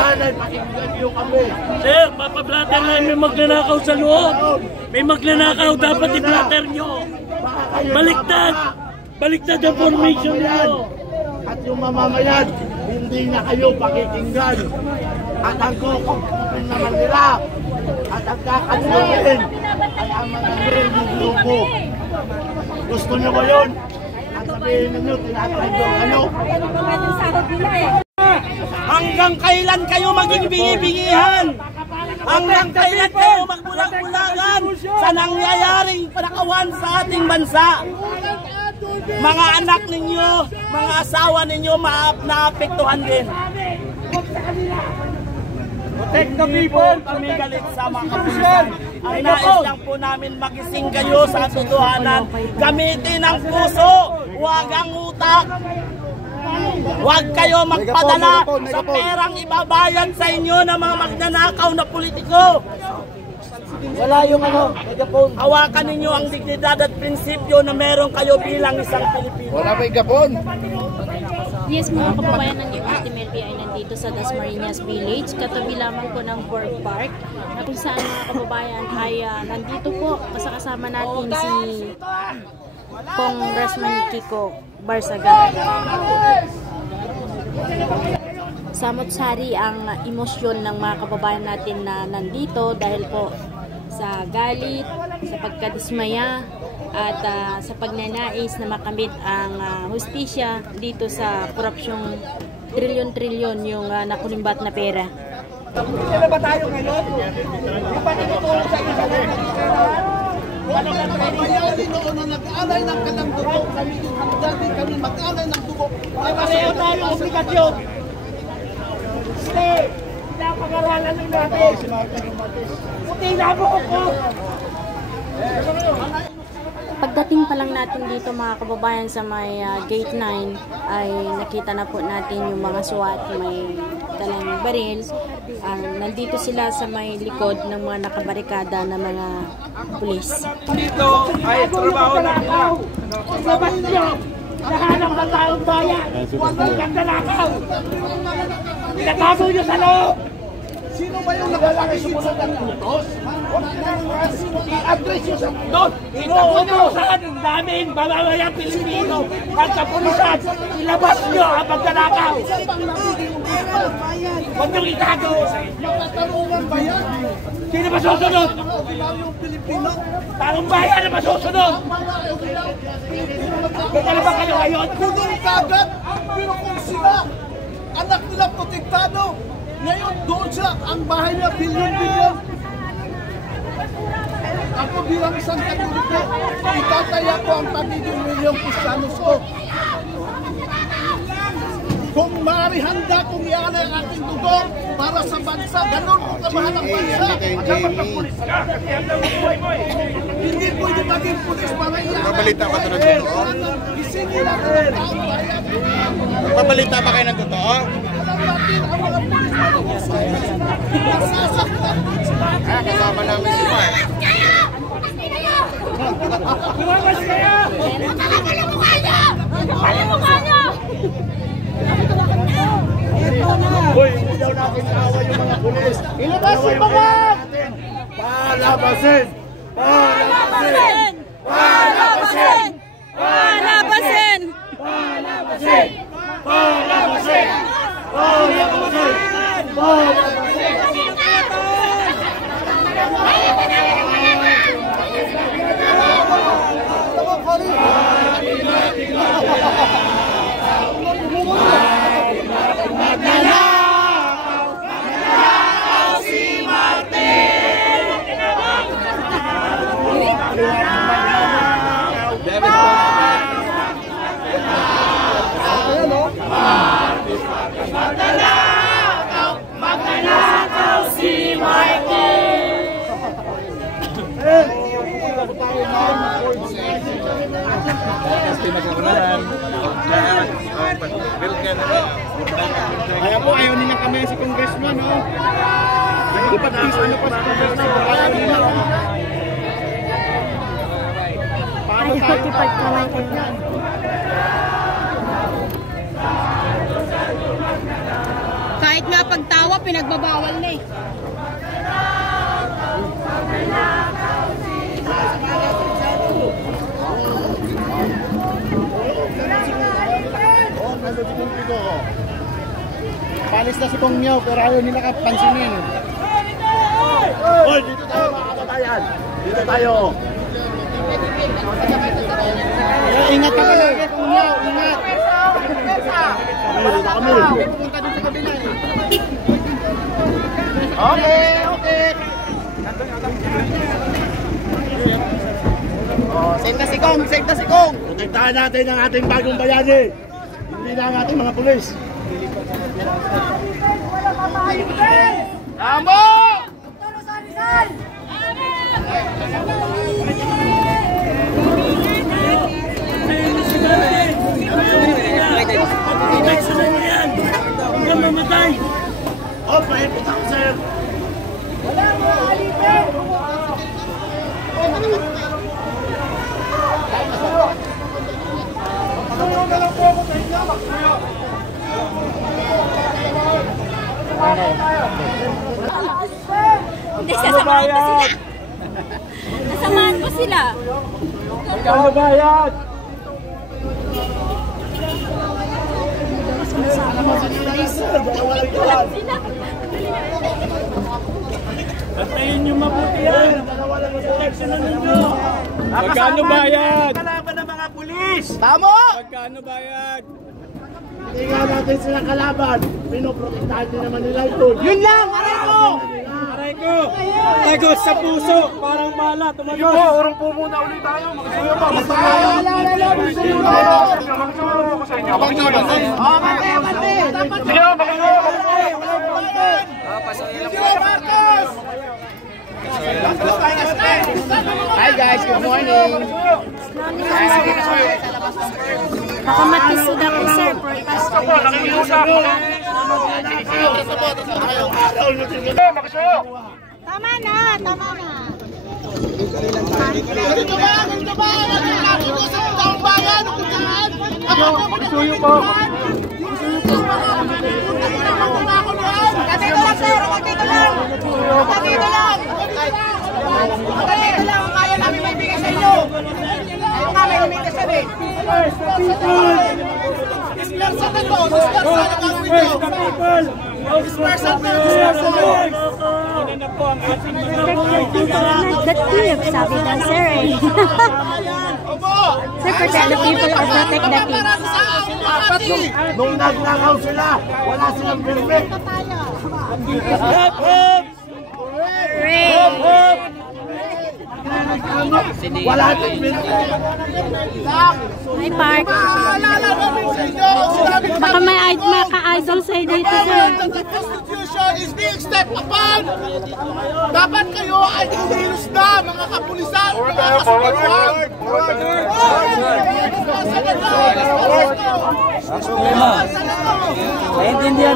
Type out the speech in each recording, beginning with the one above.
Sana'y pakinggan niyo kami. Sir, papablatter na may magnanakaw sa loob. May magnanakaw, dapat i-blatter nyo. Baliktad! Baliktad ang formation nyo. At yung mamamayan, hindi na kayo pakikinggan. At ang kukumpin naman nila. At ang kakanlungin ay ang mga ng grupo. Gusto nyo ba yun? At sabihin ninyo, tinatagong kayo. Hanggang kailan kayo maging bingi-bingihan? Hanggang kailan kayo magbulag-bulagan sa nangyayaring panakawan sa ating bansa? Mga anak ninyo, mga asawa ninyo, naapektuhan din. Protect the people, kami galit sa mga kapulisan. Ang nais lang po namin magising kayo sa totohanan. Gamitin ang puso, huwag ang utak. Huwag kayo magpadala sa perang ibabayad sa inyo ng mga magnanakaw na politiko. Wala yung megapon. Hawakan ninyo ang dignidad at prinsipyo na meron kayo bilang isang Pilipino. Wala megapon. Yes, mga kababayan ng UATMLB ay nandito sa Dasmariñas Village, katabi lamang po ng Ford Park, na kung saan mga kababayan ay nandito po, kasama natin si Congressman Kiko Barsaga. Samot-sari ang emosyon ng mga kababayan natin na nandito dahil po sa galit, sa pagkadismaya at sa pagnanais na makamit ang hustisya dito sa korupsyong trilyon-trilyon yung nakulimbat na pera. Sila ba tayo ngayon? Yung paninutulong sa isa na Bayani noon na nag-alay ng kanang dugo, kami yung dati kami mag-alay ng dugo. ay pareho tayo obligasyon. Stay! Hindi ang pag-aralan ng natin. Puti na mo ko! Pagdating pa lang natin dito mga kababayan sa may gate 9 ay nakita na po natin yung mga SWAT may dalang baril. Nandito sila sa may likod ng mga nakabarikada na mga pulis. Dito ay trabaho na nila. Labas nyo! Nahanap ng taong bayan! Huwag ang gandalakaw! Pinatago nyo sa loob! Sino ba yung naglalaki sumunod ng utos? I-address nyo sa utos! Inuutosan namin mamamayang Pilipino at kapulisan! Ilabas nyo ang pagdanakaw! Huwag nyo itago! Yung katarungan ba yan? Sino ba susunod? Yung Pilipino? Tarong bayan na ba susunod? Ganda na ba kayo ngayon? Kudong kagat! Pero kung sila, anak nila protektado, ngayon doon siya, ang bahay niya bilyon-bilyon. Ako bilang isang Katoliko, itataya ko ang pagiging milyong Kristiyanos ko. Kung maaari handa kong ialay ang ating dugo para sa bansa, ganun kung kamahal ang bansa. Hindi pwede maging pulis para ialay. Magpabalita ba ito ng totoo? Isingin natin ang taong bayan. Magpabalita ba kayo ng totoo? Alam natin ang mga pulis na nasasaktan. Kasama namin si Mark. Lumabas kayo! Ano mukha niya? Ano mukha niya? Hoy, hindi daw natin away yung mga pulis. Ilabas yung mga! Palabasin! Palabasin! Palabasin! Palabasin! Palabasin! Palabasin! Palabasin! Magnanakaw si Martin! Kaya po, ayaw nila kami si Congressman, no? Nag-ipatis, ano pa si Congressman? Ayaw nila, no? Paano tayo? Kahit nga pagtawa, pinagbabawal na eh. Palis na si Kong Miao pero ayaw nila kapansinin. Hoy, dito tayo mga kababayan. Dito tayo. Ingat ka palagi Kong Miao, ingat. Dito kami. Punta dun sa kabila. Okay, okay. Oh, send na si Kong, send na si Kong. Protektahan natin ang ating bagong bayani. Hindi na ang ating mga pulis. Amo! Hanggang mamatay. Oh, mahipot ako, sir. Hindi, sasamahan ko sila. Sasamahan ko sila. Magkano bayad? Bantayin niyo mabuti yan. Proteksyonan ninyo. Magkano bayad? Kalaban ng mga pulis. Tamo! Magkano bayad? Hindi nga natin silang kalaban. Pinoprotektahan din naman nila yun. Yun lang! Aray ko! Aray ko! Tagos sa puso! Parang bala! Tumagos! Sige po! Urong po muna ulit tayo! Magsuyo po! Magsuyo! Magsuyo po! Magsuyo po sa inyo! Magsuyo po! Sige po! Magsuyo! Hi guys! Good morning! Baka matisod ako, sir. Purpose ko. Tama na, tama na. Ganito ba? Ganito ba? Ganito sa taong bayan? Magsuyo po! Dito lang, sir. Dito lang. Dito lang. Dito lang. Kaya namin may bigay sa inyo. Ayaw kami, humigay sa amin. Dispersa na to! Dispersa na gagawin nyo! Dispersa na! Dispersa na! That clip, sabi na, sir. Sir, protect the people or protect the things. Nung nagnakaw sila, wala silang permit. Hop, hop! Wala silang permit. May park. Paalala namin sa inyo! Sinabi ko Baka may maka-idol sa'yo dito, sir. that the Constitution is being stepped upon! Dapat kayo ay kumilos na, mga kapulisan, mga kasubaluhan!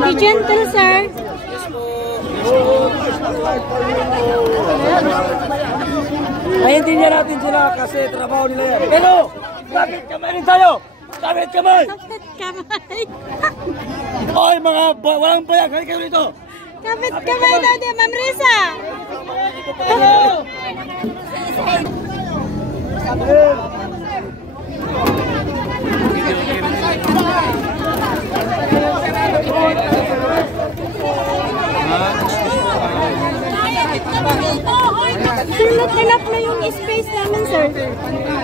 Be gentle, sir. Naiintindihan natin sila kasi trabaho nila yan. Pero, bakit kamay rin tayo? Bakit kamay? Kapit kamay. Oy, mga walang bayag, halika kayo dito. Kapit kamay daw di, Ma'am Risa. Sir, enough na yung space namin, sir.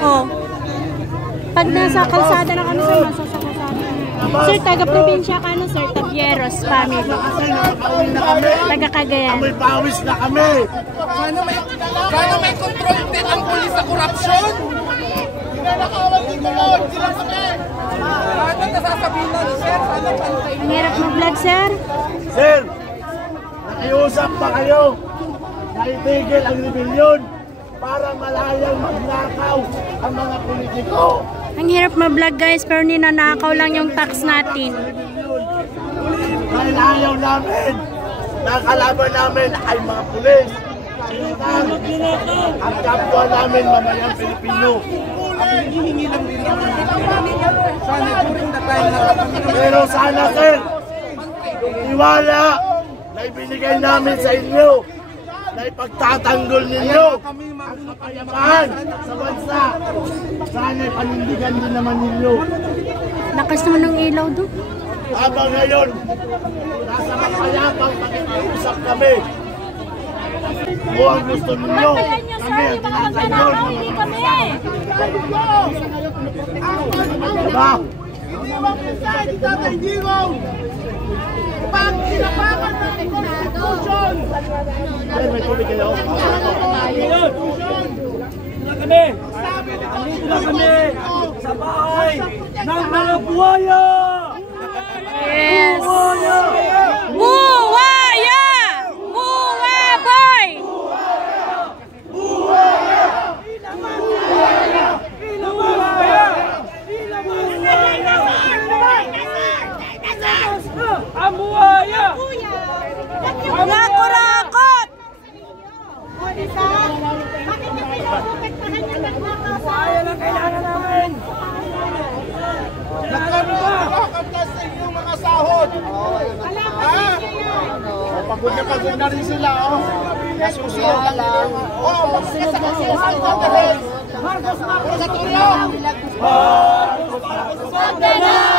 Oh. Pag nasa kalsada na kami, sir, nasa sa kalsada. Sir, taga-probinsya ka na, sir. Tapieros family. Taga Cagayan. May pawis na kami. Sana may control din ang pulis sa korupsyon! Ninanakawan dito, Lord! Sila kami! Ano nasasabihin na ni Sir? Sana pantay Ang hirap mag-vlog, sir. Sir, nakiusap pa kayo na itigil ang rebellion para malayang magnakaw ang mga politiko. Ang hirap mag-vlog, guys, pero ninanakaw lang yung tax natin. Dahil ayaw namin, nakalaban namin ay mga pulis. Ang kapwa namin mamayang Pilipino. Pero sana, sir, tiwala na na ibinigay namin sa inyo, na ipagtatanggol ninyo ang kapayapaan sa bansa. Sana'y panindigan din naman ninyo. Lakas naman ng ilaw doon. Habang ngayon, nasa mapayapang pakikiusap kami. Kung ang gusto ninyo, kami ang tinatanggol. Diba? Pag sinapakan ng Constitution! Ay, may tubig kayo. Nandito na kami sa bahay ng mga buhaya! Yes! Buwaya! Buwa boy! Ang buhaya! Mga kurakot! Bakit niyo pinuprotektahan yung nagnakaw? Buhaya lang kailangan namin! Nagkakanta sa inyong mga sahod. Pagod na rin sila, oh. Nasusunod lang. Oh, magsusunod na sila sa mga Marcos! Marcos! Marcos!